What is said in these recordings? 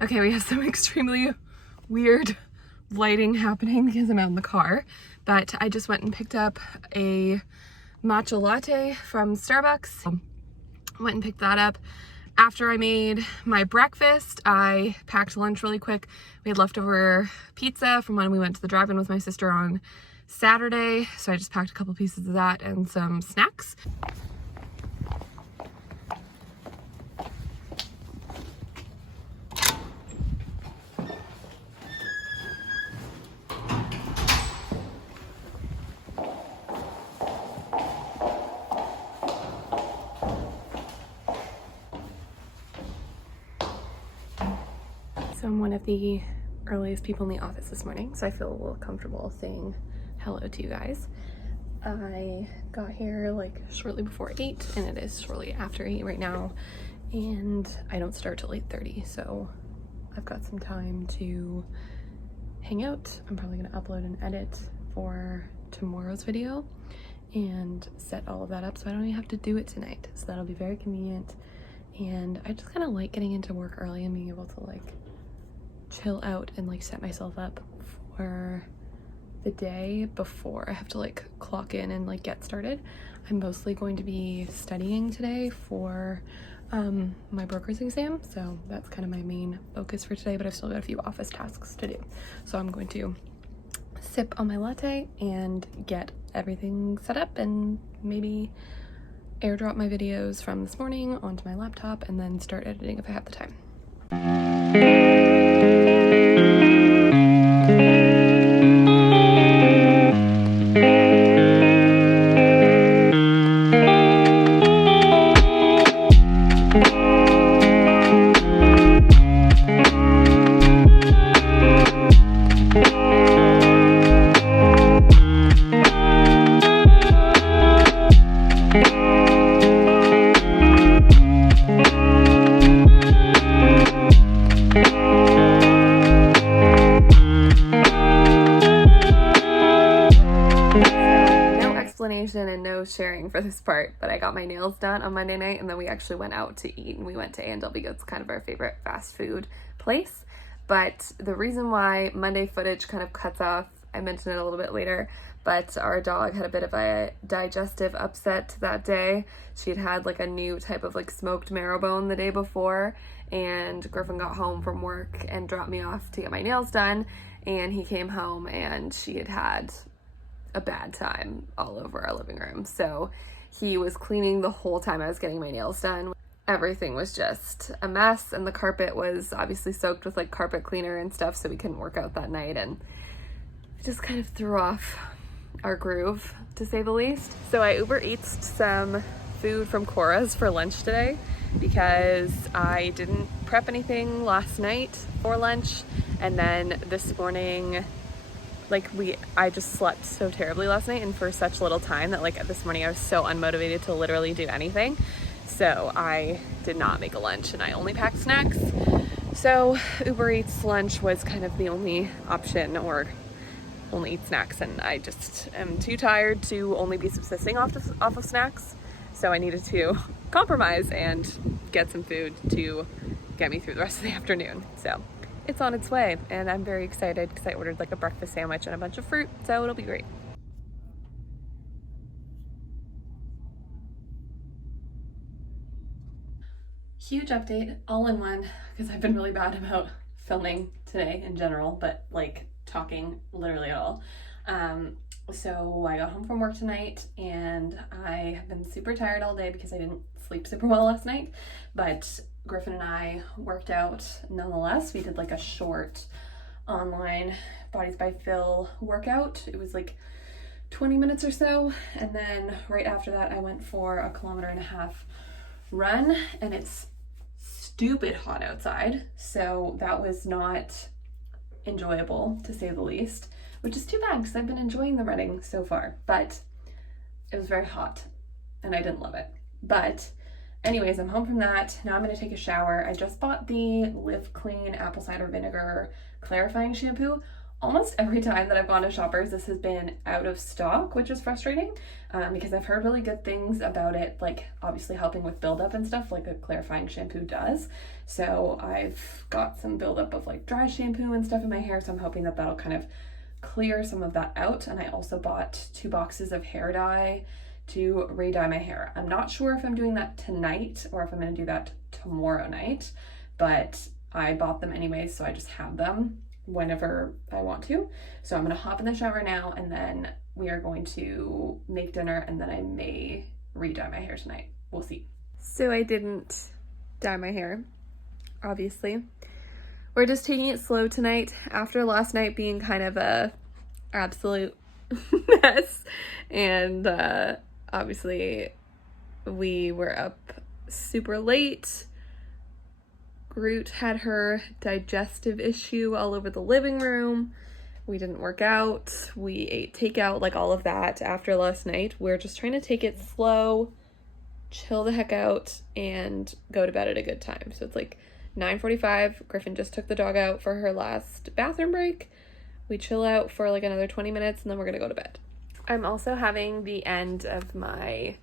Okay, we have some extremely weird lighting happening because I'm out in the car, but I just went and picked up a matcha latte from Starbucks. Went and picked that up. After I made my breakfast, I packed lunch really quick. We had leftover pizza from when we went to the drive-in with my sister on Saturday, so I just packed a couple pieces of that and some snacks. So I'm one of the earliest people in the office this morning, so I feel a little comfortable saying hello to you guys. I got here like shortly before 8, and it is shortly after 8 right now, and I don't start till 8:30, so I've got some time to hang out. I'm probably gonna upload and edit for tomorrow's video and set all of that up so I don't even have to do it tonight, so that'll be very convenient. And I just kind of like getting into work early and being able to like chill out and like set myself up for the day before I have to like clock in and like get started. I'm mostly going to be studying today for my broker's exam, so that's kind of my main focus for today, but I've still got a few office tasks to do. So I'm going to sip on my latte and get everything set up and maybe airdrop my videos from this morning onto my laptop and then start editing if I have the time. And no sharing for this part, but I got my nails done on Monday night, and then we actually went out to eat, and we went to A&W. It's kind of our favorite fast food place. But the reason why Monday footage kind of cuts off, I mentioned it a little bit later, but our dog had a bit of a digestive upset that day. She had like a new type of like smoked marrow bone the day before, and Griffin got home from work and dropped me off to get my nails done, and he came home and she had a bad time all over our living room. So he was cleaning the whole time I was getting my nails done. Everything was just a mess, and the carpet was obviously soaked with like carpet cleaner and stuff, so we couldn't work out that night, and it just kind of threw off our groove, to say the least. So I Uber Eats'd some food from Cora's for lunch today because I didn't prep anything last night for lunch, and then this morning I just slept so terribly last night and for such little time that like this morning I was so unmotivated to literally do anything. So I did not make a lunch and I only packed snacks. So Uber Eats lunch was kind of the only option, or only eat snacks, and I just am too tired to only be subsisting off of snacks. So I needed to compromise and get some food to get me through the rest of the afternoon. So it's on its way, and I'm very excited because I ordered like a breakfast sandwich and a bunch of fruit, so it'll be great. Huge update, all in one, because I've been really bad about filming today in general, but like talking literally at all. So I got home from work tonight and I have been super tired all day because I didn't sleep super well last night, but Griffin and I worked out nonetheless. We did like a short online Bodies by Phil workout. It was like 20 minutes or so, and then right after that I went for a 1.5 kilometer run, and it's stupid hot outside, so that was not enjoyable to say the least, which is too bad because I've been enjoying the running so far, but it was very hot and I didn't love it. But anyways, I'm home from that. Now I'm going to take a shower. I just bought the Live Clean apple cider vinegar clarifying shampoo. almost every time that I've gone to Shoppers, this has been out of stock, which is frustrating because I've heard really good things about it, like obviously helping with buildup and stuff like a clarifying shampoo does. So I've got some buildup of like dry shampoo and stuff in my hair, so I'm hoping that that'll kind of clear some of that out. And I also bought 2 boxes of hair dye to re-dye my hair. I'm not sure if I'm doing that tonight or if I'm going to do that tomorrow night, but I bought them anyways, so I just have them whenever I want to. So I'm gonna hop in the shower now, and then we are going to make dinner, and then I may re-dye my hair tonight. We'll see. So I didn't dye my hair, obviously. We're just taking it slow tonight after last night being kind of a absolute mess. And obviously we were up super late. Groot had her digestive issue all over the living room. We didn't work out. We ate takeout, like all of that after last night. We're just trying to take it slow, chill the heck out, and go to bed at a good time. So it's like 9:45. Griffin just took the dog out for her last bathroom break. We chill out for like another 20 minutes, and then we're gonna go to bed. I'm also having the end of my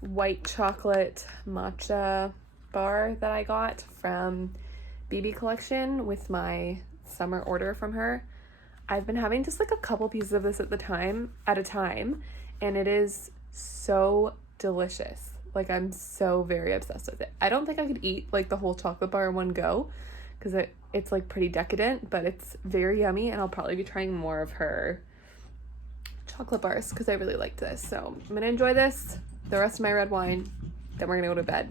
white chocolate matcha bar that I got from BB Collection with my summer order from her. I've been having just like a couple pieces of this at a time, and it is so delicious. Like, I'm so very obsessed with it. I don't think I could eat like the whole chocolate bar in one go because it's like pretty decadent, but it's very yummy, and I'll probably be trying more of her chocolate bars because I really like this. So I'm gonna enjoy this, the rest of my red wine, then we're gonna go to bed.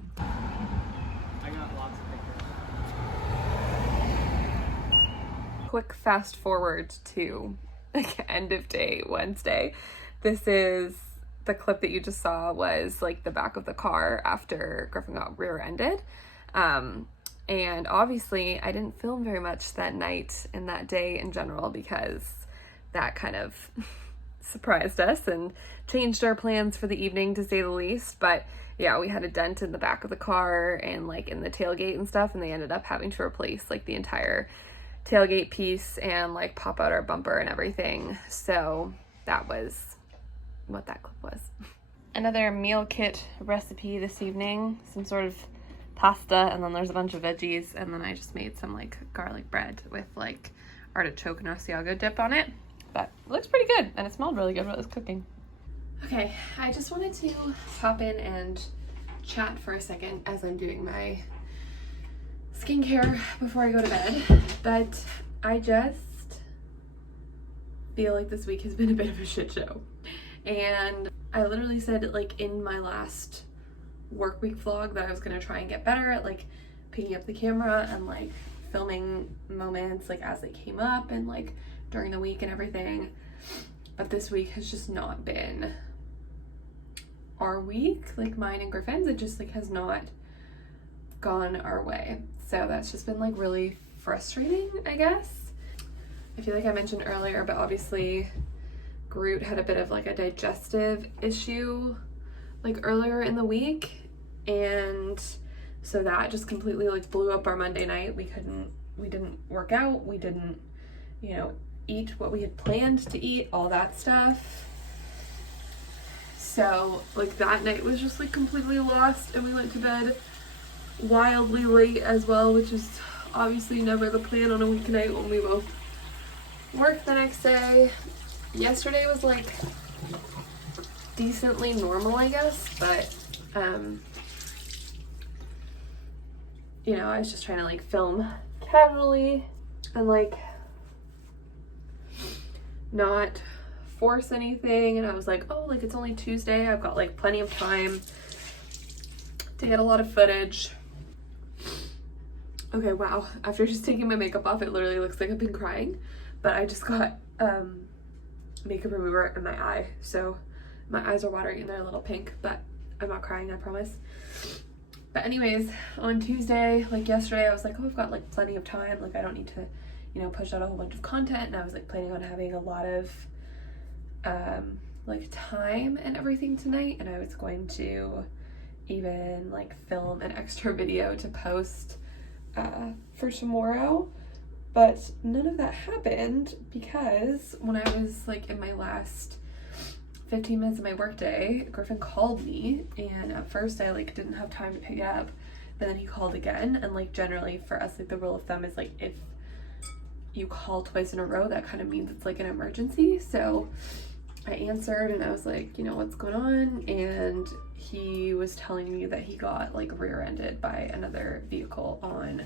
Quick fast forward to like end of day Wednesday. This is the clip that you just saw was like the back of the car after Griffin got rear-ended. And obviously I didn't film very much that night and that day in general because that kind of surprised us and changed our plans for the evening, to say the least. But yeah, we had a dent in the back of the car and like in the tailgate and stuff, and they ended up having to replace like the entire tailgate piece and like pop out our bumper and everything. So that was what that clip was. Another meal kit recipe this evening, some sort of pasta, and then there's a bunch of veggies, and then I just made some like garlic bread with like artichoke and Asiago dip on it. But it looks pretty good, and it smelled really good while it was cooking. Okay, I just wanted to hop in and chat for a second as I'm doing my skincare before I go to bed, but I just feel like this week has been a bit of a shit show. And I literally said like in my last work week vlog that I was gonna try and get better at like picking up the camera and like filming moments like as they came up and like during the week and everything. But this week has just not been our week, like mine and Griffin's. It just like has not gone our way. So that's just been like really frustrating, I guess. I feel like I mentioned earlier, but obviously Groot had a bit of like a digestive issue like earlier in the week, and so that just completely like blew up our Monday night. We didn't work out, we didn't, you know, eat what we had planned to eat, all that stuff. So like that night was just like completely lost, and we went to bed wildly late as well, which is obviously never the plan on a weeknight when we both work the next day. Yesterday was like decently normal, I guess, but you know, I was just trying to like film casually and like not force anything, and I was like, oh, like it's only Tuesday, I've got like plenty of time to get a lot of footage. Okay, wow, after just taking my makeup off, it literally looks like I've been crying, but I just got makeup remover in my eye, so my eyes are watering and they're a little pink, but I'm not crying, I promise. But anyways, on Tuesday, like yesterday, I was like, oh, I've got like plenty of time, like I don't need to, you know, push out a whole bunch of content, and I was like planning on having a lot of like time and everything tonight, and I was going to even like film an extra video to post for tomorrow. But none of that happened because when I was like in my last 15 minutes of my workday, Griffin called me, and at first I like didn't have time to pick it up, but then he called again. And like generally for us, like the rule of thumb is like if you call twice in a row, that kind of means it's like an emergency. So I answered and I was like, you know, what's going on? And he was telling me that he got like rear-ended by another vehicle on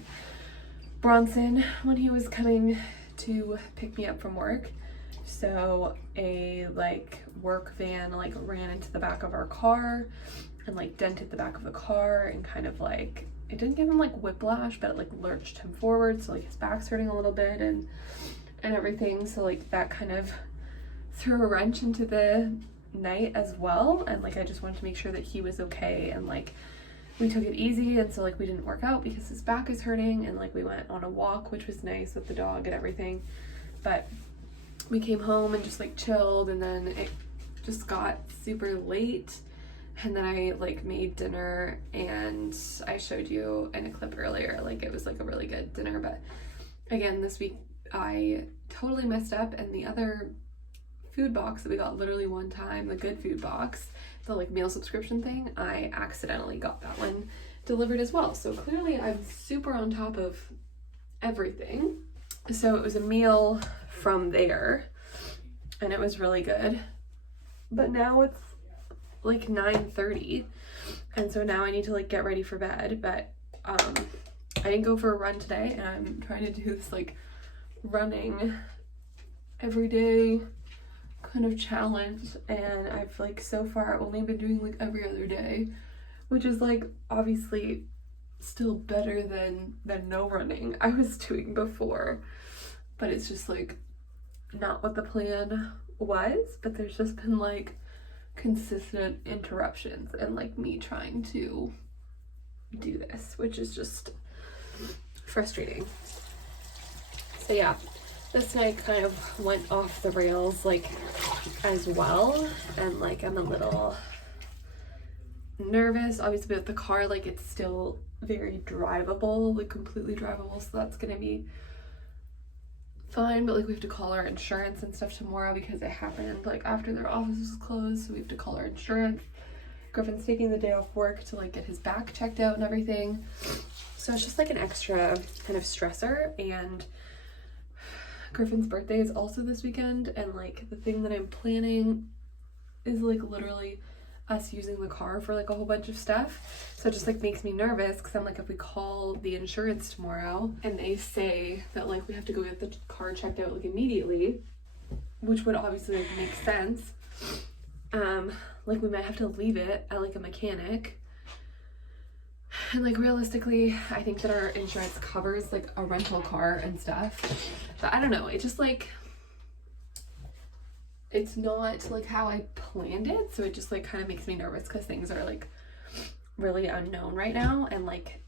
Bronson when he was coming to pick me up from work. So a like work van like ran into the back of our car and like dented the back of the car, and kind of like, it didn't give him like whiplash, but it like lurched him forward, so like his back's hurting a little bit and everything. So like that kind of threw a wrench into the night as well. And like I just wanted to make sure that he was okay, and like we took it easy, and so like we didn't work out because his back is hurting, and like we went on a walk, which was nice with the dog and everything. But we came home and just like chilled, and then it just got super late, and then I like made dinner, and I showed you in a clip earlier, like it was like a really good dinner. But again, this week I totally messed up, and the other food box that we got literally one time, the good food box, the like meal subscription thing, I accidentally got that one delivered as well. So clearly I'm super on top of everything. So it was a meal from there, and it was really good. But now it's like 9:30, and so now I need to like get ready for bed. But I didn't go for a run today, and I'm trying to do this like running every day kind of challenge, and I've like so far only been doing like every other day, which is like obviously still better than no running I was doing before. But it's just like not what the plan was. But there's just been like consistent interruptions and like me trying to do this, which is just frustrating. So yeah, this night kind of went off the rails like as well, and like I'm a little nervous obviously about the car. Like it's still very drivable, like completely drivable, so that's gonna be fine. But like we have to call our insurance and stuff tomorrow because it happened like after their office was closed, so we have to call our insurance. Griffin's taking the day off work to like get his back checked out and everything, so it's just like an extra kind of stressor. And Griffin's birthday is also this weekend, and like the thing that I'm planning is like literally us using the car for like a whole bunch of stuff. So it just like makes me nervous because I'm like, if we call the insurance tomorrow and they say that like we have to go get the car checked out like immediately, which would obviously like make sense, like we might have to leave it at like a mechanic. And like realistically, I think that our insurance covers like a rental car and stuff, but I don't know, it just like, it's not like how I planned it. So it just like kind of makes me nervous because things are like really unknown right now. And like,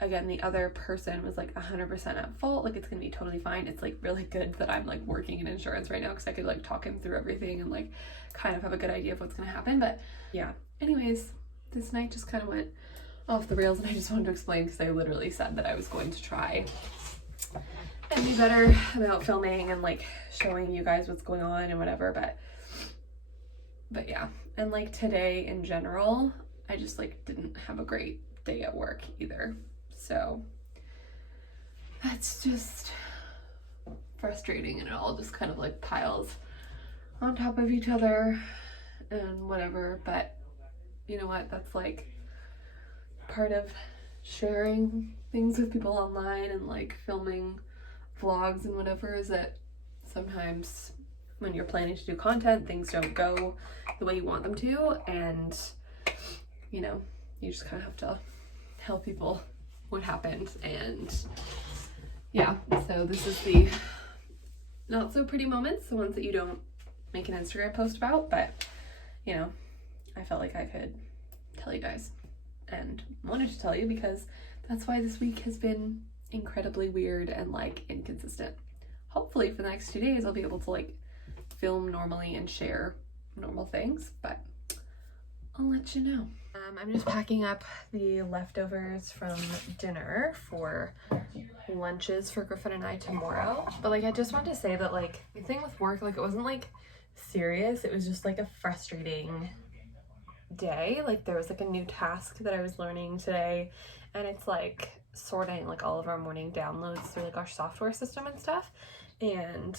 again, the other person was like 100% at fault. Like it's gonna be totally fine. It's like really good that I'm like working in insurance right now because I could like talk him through everything and like kind of have a good idea of what's gonna happen. But yeah, anyways, this night just kind of went off the rails, and I just wanted to explain because I literally said that I was going to try and be better about filming and like showing you guys what's going on and whatever. But yeah, and like today in general, I just like didn't have a great day at work either, so that's just frustrating, and it all just kind of like piles on top of each other and whatever. But you know what, that's like part of sharing things with people online and like filming vlogs and whatever, is that sometimes when you're planning to do content, things don't go the way you want them to, and you know, you just kind of have to tell people what happened. And yeah, so this is the not so pretty moments, the ones that you don't make an Instagram post about, but you know, I felt like I could tell you guys and wanted to tell you because that's why this week has been incredibly weird and like inconsistent. Hopefully for the next 2 days I'll be able to like film normally and share normal things, but I'll let you know. I'm just packing up the leftovers from dinner for lunches for Griffin and I tomorrow. But like, I just wanted to say that like the thing with work, like it wasn't like serious. It was just like a frustrating day. Like there was like a new task that I was learning today, and it's like sorting like all of our morning downloads through like our software system and stuff. And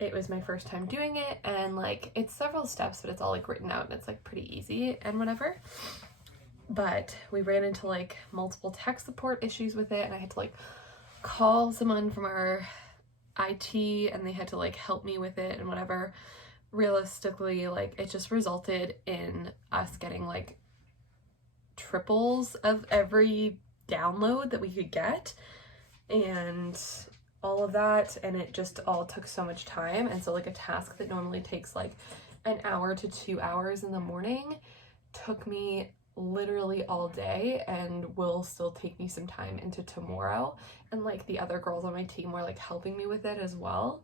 it was my first time doing it, and like it's several steps, but it's all like written out and it's like pretty easy and whatever. But we ran into like multiple tech support issues with it, and I had to like call someone from our IT and they had to like help me with it and whatever. Realistically, like it just resulted in us getting like triples of every download that we could get and all of that, and it just all took so much time. And so like a task that normally takes like an hour to 2 hours in the morning took me literally all day and will still take me some time into tomorrow. And like the other girls on my team were like helping me with it as well,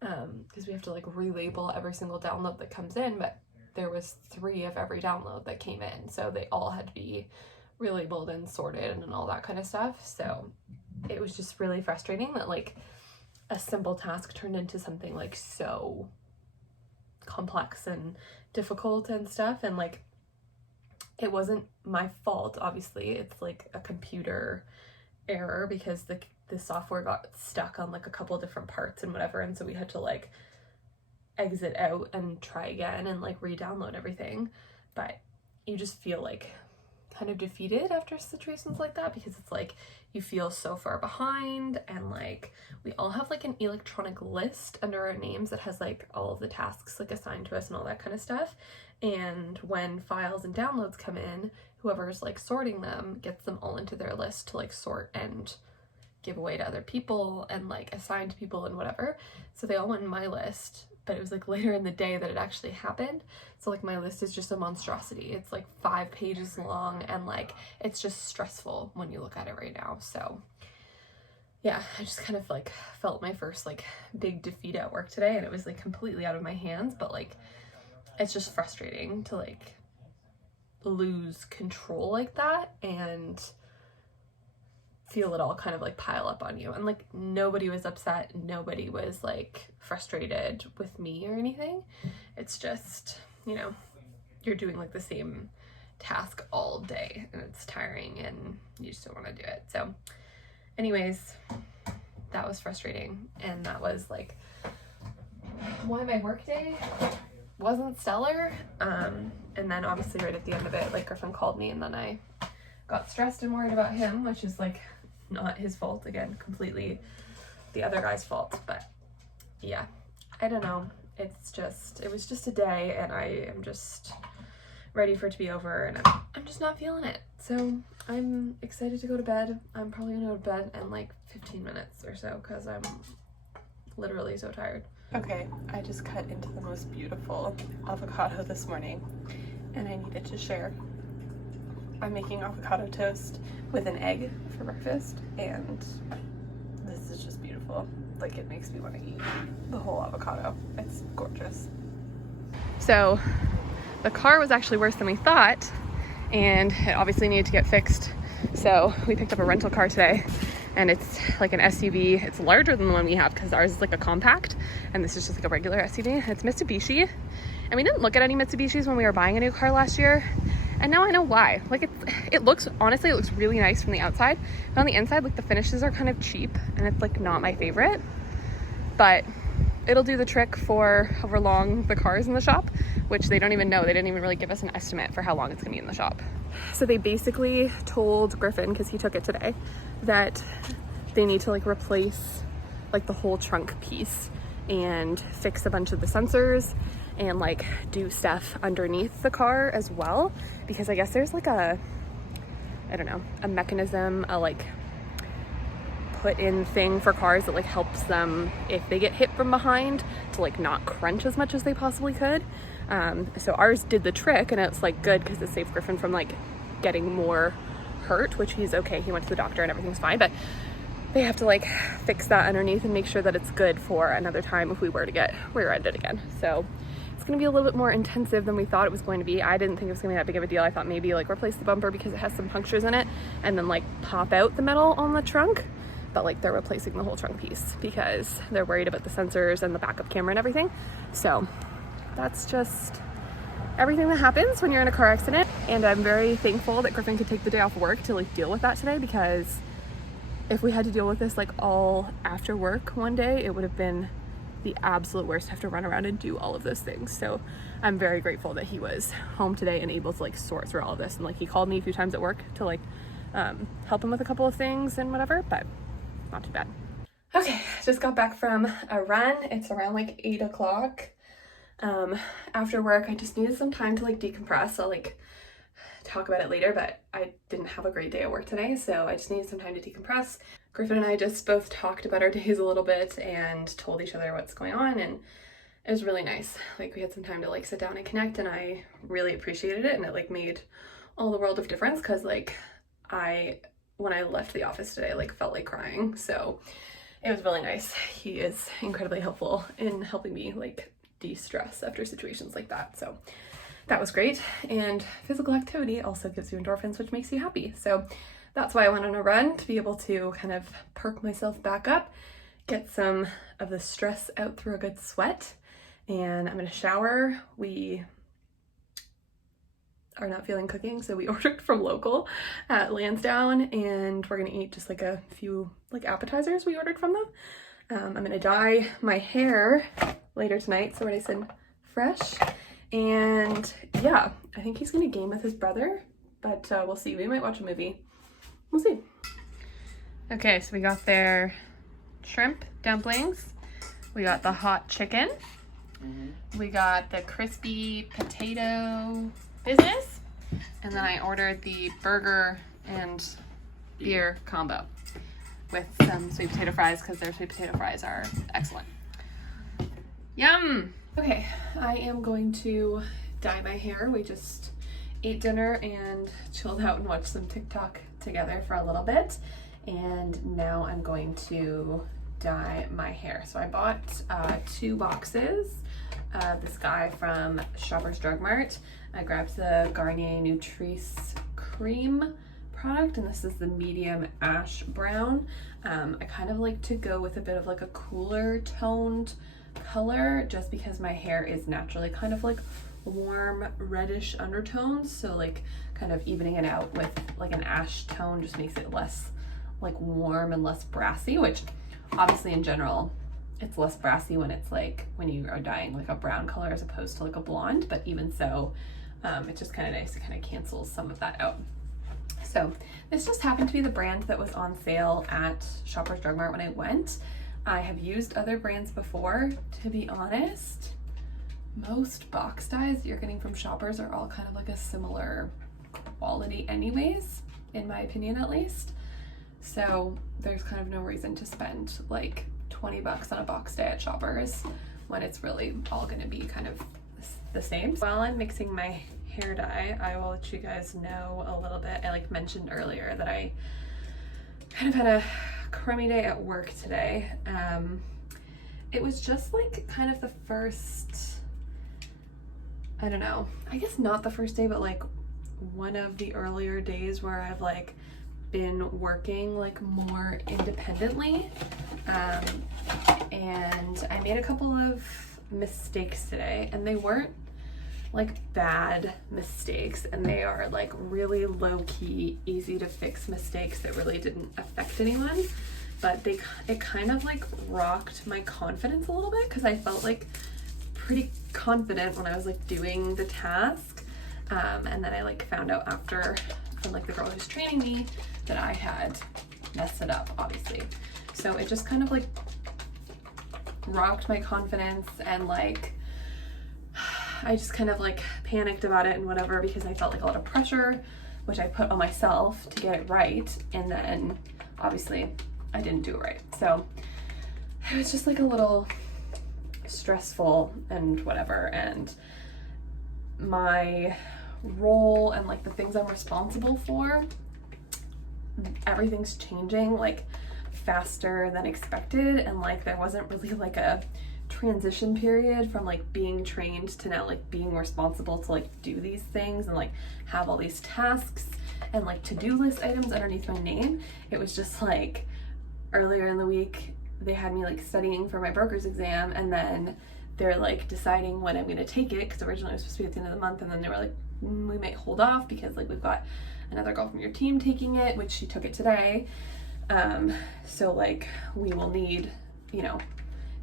because we have to like relabel every single download that comes in, but there was 3 of every download that came in, so they all had to be relabeled and sorted and all that kind of stuff. So it was just really frustrating that like a simple task turned into something like so complex and difficult and stuff. And like it wasn't my fault, obviously. It's like a computer error because the software got stuck on like a couple different parts and whatever, and so we had to like exit out and try again and like re-download everything. But you just feel like kind of defeated after situations like that, because it's like you feel so far behind, and like we all have like an electronic list under our names that has like all of the tasks like assigned to us and all that kind of stuff. And when files and downloads come in, whoever's like sorting them gets them all into their list to like sort and give away to other people and like assign to people and whatever. So they all went in my list, but it was like later in the day that it actually happened. So like my list is just a monstrosity. It's like 5 pages long, and like it's just stressful when you look at it right now. So yeah, I just kind of like felt my first like big defeat at work today, and it was like completely out of my hands. But like it's just frustrating to like lose control like that and feel it all kind of like pile up on you. And like nobody was upset, nobody was like frustrated with me or anything. It's just, you know, you're doing like the same task all day and it's tiring and you just don't want to do it. So anyways, that was frustrating, and that was like why my work day wasn't stellar. And then obviously right at the end of it, like Griffin called me, and then I got stressed and worried about him, which is like not his fault, again, completely the other guy's fault. But yeah, I don't know, it was just a day, and I am just ready for it to be over, and I'm just not feeling it. So I'm excited to go to bed. I'm probably gonna go to bed in like 15 minutes or so because I'm literally so tired. Okay, I just cut into the most beautiful avocado this morning, and I needed to share. I'm making avocado toast with an egg for breakfast, and this is just beautiful. Like, it makes me want to eat the whole avocado. It's gorgeous. So the car was actually worse than we thought, and it obviously needed to get fixed. So we picked up a rental car today, and it's like an SUV. It's larger than the one we have because ours is like a compact, and this is just like a regular SUV. It's Mitsubishi, and we didn't look at any Mitsubishis when we were buying a new car last year, and now I know why. Like it looks, honestly, it looks really nice from the outside, but on the inside, like the finishes are kind of cheap, and it's like not my favorite, but it'll do the trick for however long the car is in the shop, which they don't even know. They didn't even really give us an estimate for how long it's gonna be in the shop. So they basically told Griffin, because he took it today, that they need to like replace like the whole trunk piece and fix a bunch of the sensors and like do stuff underneath the car as well, because I guess there's like a mechanism, a like put in thing for cars that like helps them if they get hit from behind to like not crunch as much as they possibly could. So ours did the trick, and it's like good because it saved Griffin from like getting more hurt, which he's okay. He went to the doctor and everything's fine, but they have to like fix that underneath and make sure that it's good for another time if we were to get rear-ended again. So it's gonna be a little bit more intensive than we thought it was going to be. I didn't think it was gonna be that big of a deal. I thought maybe like replace the bumper because it has some punctures in it and then like pop out the metal on the trunk. But like they're replacing the whole trunk piece because they're worried about the sensors and the backup camera and everything. So that's just everything that happens when you're in a car accident. And I'm very thankful that Griffin could take the day off work to like deal with that today, because if we had to deal with this like all after work one day, it would have been the absolute worst to have to run around and do all of those things. So I'm very grateful that he was home today and able to like sort through all of this. And like he called me a few times at work to like help him with a couple of things and whatever, but not too bad. Okay, just got back from a run. It's around like 8 o'clock. After work, I just needed some time to like decompress. I'll like talk about it later, but I didn't have a great day at work today, so I just needed some time to decompress. Griffin and I just both talked about our days a little bit and told each other what's going on, and it was really nice. Like we had some time to like sit down and connect, and I really appreciated it, and it like made all the world of difference, because like when I left the office today, I like felt like crying, so it was really nice. He is incredibly helpful in helping me like de-stress after situations like that, so that was great. And physical activity also gives you endorphins, which makes you happy, so that's why I went on a run, to be able to kind of perk myself back up, get some of the stress out through a good sweat. And I'm gonna shower. We are not feeling cooking, so we ordered from local at Lansdowne, and we're gonna eat just like a few like appetizers we ordered from them. I'm gonna dye my hair later tonight so we're nice and fresh. And yeah, I think he's gonna game with his brother, but we'll see. We might watch a movie. We'll see. Okay, so we got their shrimp dumplings. We got the hot chicken. We got the crispy potato business. And then I ordered the burger and beer combo with some sweet potato fries, because their sweet potato fries are excellent. Yum! Okay, I am going to dye my hair. We just ate dinner and chilled out and watched some TikTok together for a little bit, and now I'm going to dye my hair. So I bought 2 boxes of this guy from Shoppers Drug Mart. I grabbed the Garnier Nutrice cream product, and this is the medium ash brown. I kind of like to go with a bit of like a cooler toned color, just because my hair is naturally kind of like warm reddish undertones, so like kind of evening it out with like an ash tone just makes it less like warm and less brassy, which obviously in general it's less brassy when it's like when you are dyeing like a brown color as opposed to like a blonde, but even so it's just kind of nice. It kind of cancels some of that out. So this just happened to be the brand that was on sale at Shoppers Drug Mart when I went. I have used other brands before. To be honest, most box dyes that you're getting from Shoppers are all kind of like a similar quality anyways, in my opinion at least. So there's kind of no reason to spend like 20 bucks on a box dye at Shoppers when it's really all gonna be kind of the same. While I'm mixing my hair dye, I will let you guys know a little bit. I like mentioned earlier that I kind of had a crummy day at work today. It was just like kind of the first, I don't know, I guess not the first day, but like one of the earlier days where I've like been working like more independently. And I made a couple of mistakes today, and they weren't like bad mistakes, and they are like really low-key, easy to fix mistakes that really didn't affect anyone, but it kind of like rocked my confidence a little bit, because I felt like pretty confident when I was like doing the task, and then I like found out after from like the girl who's training me that I had messed it up, obviously. So it just kind of like rocked my confidence, and like I just kind of like panicked about it and whatever, because I felt like a lot of pressure, which I put on myself to get it right, and then obviously I didn't do it right. So it was just like a little stressful and whatever, and my role and like the things I'm responsible for, everything's changing like faster than expected, and like there wasn't really like a transition period from like being trained to now like being responsible to like do these things and like have all these tasks and like to-do list items underneath my name. It was just like earlier in the week they had me like studying for my broker's exam, and then they're like deciding when I'm going to take it, because originally it was supposed to be at the end of the month, and then they were like, we might hold off because like we've got another girl from your team taking it, which she took it today. So like we will need, you know,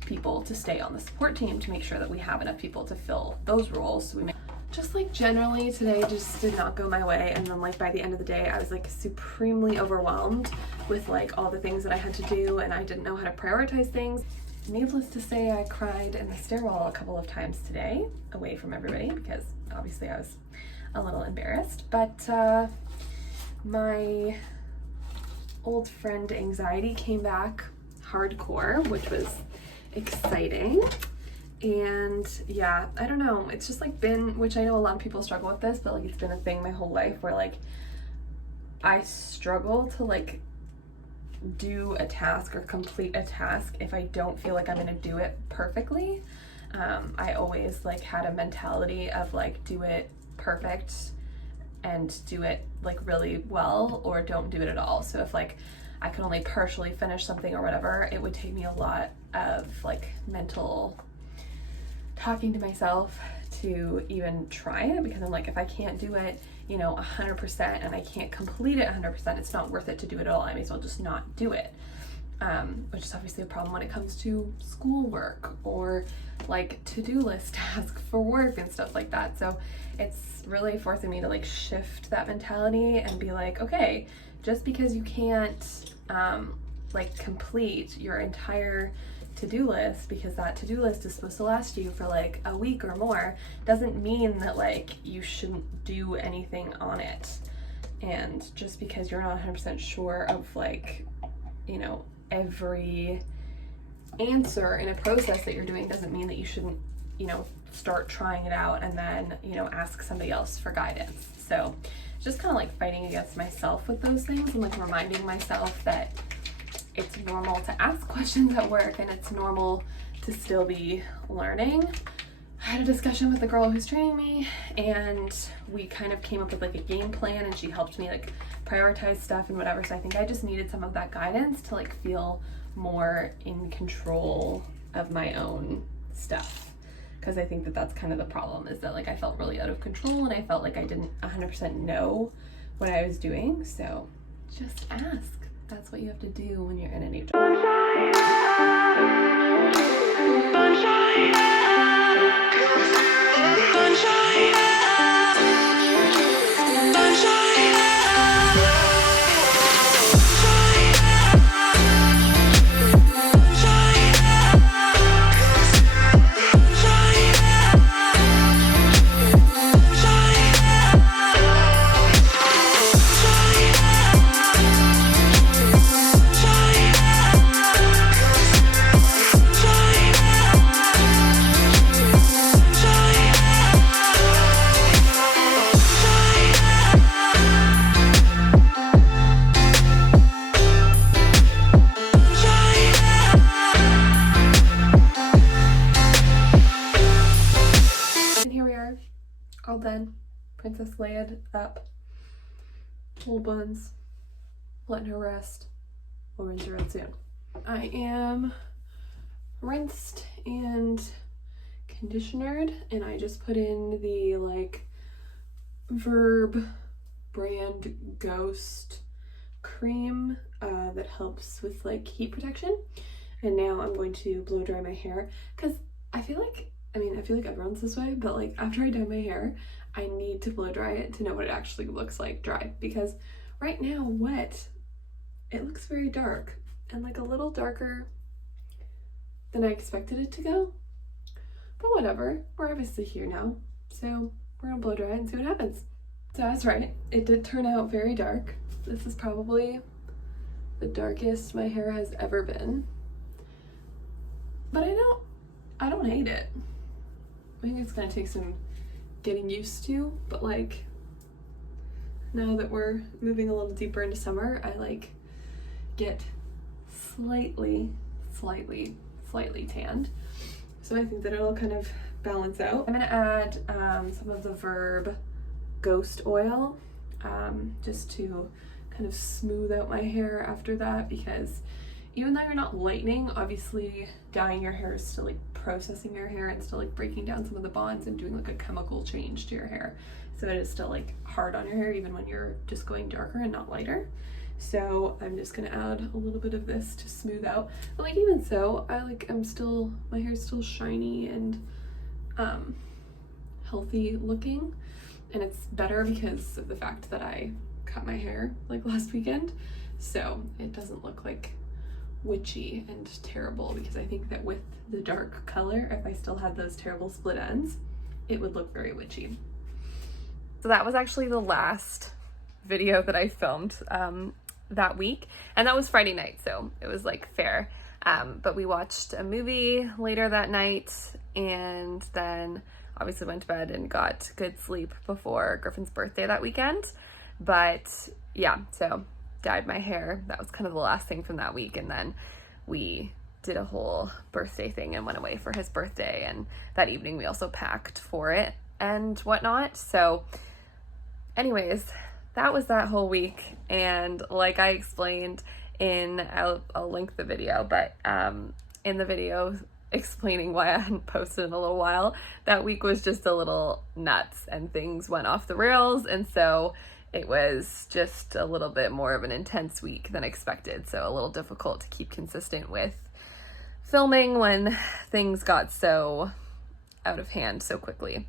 people to stay on the support team to make sure that we have enough people to fill those roles. So just like generally today just did not go my way, and then like by the end of the day I was like supremely overwhelmed with like all the things that I had to do, and I didn't know how to prioritize things. Needless to say, I cried in the stairwell a couple of times today away from everybody because obviously I was a little embarrassed. But my old friend anxiety came back hardcore, which was exciting. And yeah, I don't know, it's just like been, which I know a lot of people struggle with this, but like it's been a thing my whole life where like I struggle to like do a task or complete a task if I don't feel like I'm gonna do it perfectly. I always like had a mentality of like do it perfect and do it like really well, or don't do it at all. So if like I could only partially finish something or whatever, it would take me a lot of like mental talking to myself to even try it, because I'm like, if I can't do it, you know, 100% and I can't complete it 100%, it's not worth it to do it at all. I may as well just not do it. Which is obviously a problem when it comes to schoolwork or like to-do list tasks for work and stuff like that. So it's really forcing me to like shift that mentality and be like, okay, just because you can't like complete your entire to-do list, because that to-do list is supposed to last you for like a week or more, doesn't mean that like you shouldn't do anything on it. And just because you're not 100% sure of like, you know, every answer in a process that you're doing doesn't mean that you shouldn't, you know, start trying it out and then, you know, ask somebody else for guidance. So just kind of like fighting against myself with those things and like reminding myself that it's normal to ask questions at work and it's normal to still be learning. I had a discussion with the girl who's training me, and we kind of came up with like a game plan, and she helped me like prioritize stuff and whatever. So I think I just needed some of that guidance to like feel more in control of my own stuff, because I think that that's kind of the problem, is that like I felt really out of control and I felt like I didn't 100% know what I was doing. So just ask. That's what you have to do when you're in a new job. All done. Princess laid up. Little buns. Letting her rest. We'll rinse her out soon. I am rinsed and conditionered, and I just put in the like Verb brand Ghost cream that helps with like heat protection. And now I'm going to blow dry my hair, because I feel like everyone's this way, but like after I dye my hair, I need to blow dry it to know what it actually looks like dry, because right now wet, it looks very dark and like a little darker than I expected it to go. But whatever, we're obviously here now, so we're gonna blow dry it and see what happens. So I was right, it did turn out very dark. This is probably the darkest my hair has ever been, but I don't hate it. I think it's gonna take some getting used to, but like now that we're moving a little deeper into summer, I like get slightly tanned. So I think that it'll kind of balance out. I'm gonna add some of the Verb Ghost Oil just to kind of smooth out my hair after that, because even though you're not lightening, obviously dyeing your hair is still like processing your hair and still like breaking down some of the bonds and doing like a chemical change to your hair. So it is still like hard on your hair even when you're just going darker and not lighter. So I'm just gonna add a little bit of this to smooth out. But like even so, my hair's still shiny and healthy looking. And it's better because of the fact that I cut my hair like last weekend. So it doesn't look like witchy and terrible, because I think that with the dark color, if I still had those terrible split ends, it would look very witchy. So that was actually the last video that I filmed that week, and that was Friday night, so it was like fair. But we watched a movie later that night, and then obviously went to bed and got good sleep before Griffin's birthday that weekend. But yeah, so dyed my hair. That was kind of the last thing from that week, and then we did a whole birthday thing and went away for his birthday, and that evening we also packed for it and whatnot. So anyways, that was that whole week, and like I explained I'll link the video, but in the video explaining why I hadn't posted in a little while, that week was just a little nuts and things went off the rails, and so it was just a little bit more of an intense week than expected, so a little difficult to keep consistent with filming when things got so out of hand so quickly.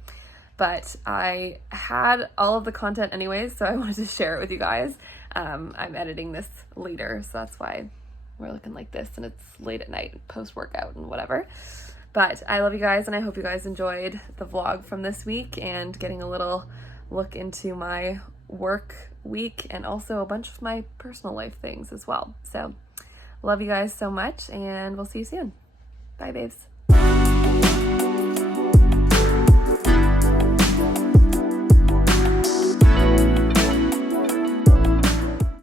But I had all of the content anyways, so I wanted to share it with you guys. I'm editing this later, so that's why we're looking like this, and it's late at night, post-workout and whatever. But I love you guys, and I hope you guys enjoyed the vlog from this week and getting a little look into my work week and also a bunch of my personal life things as well. So love you guys so much, and we'll see you soon. Bye, babes.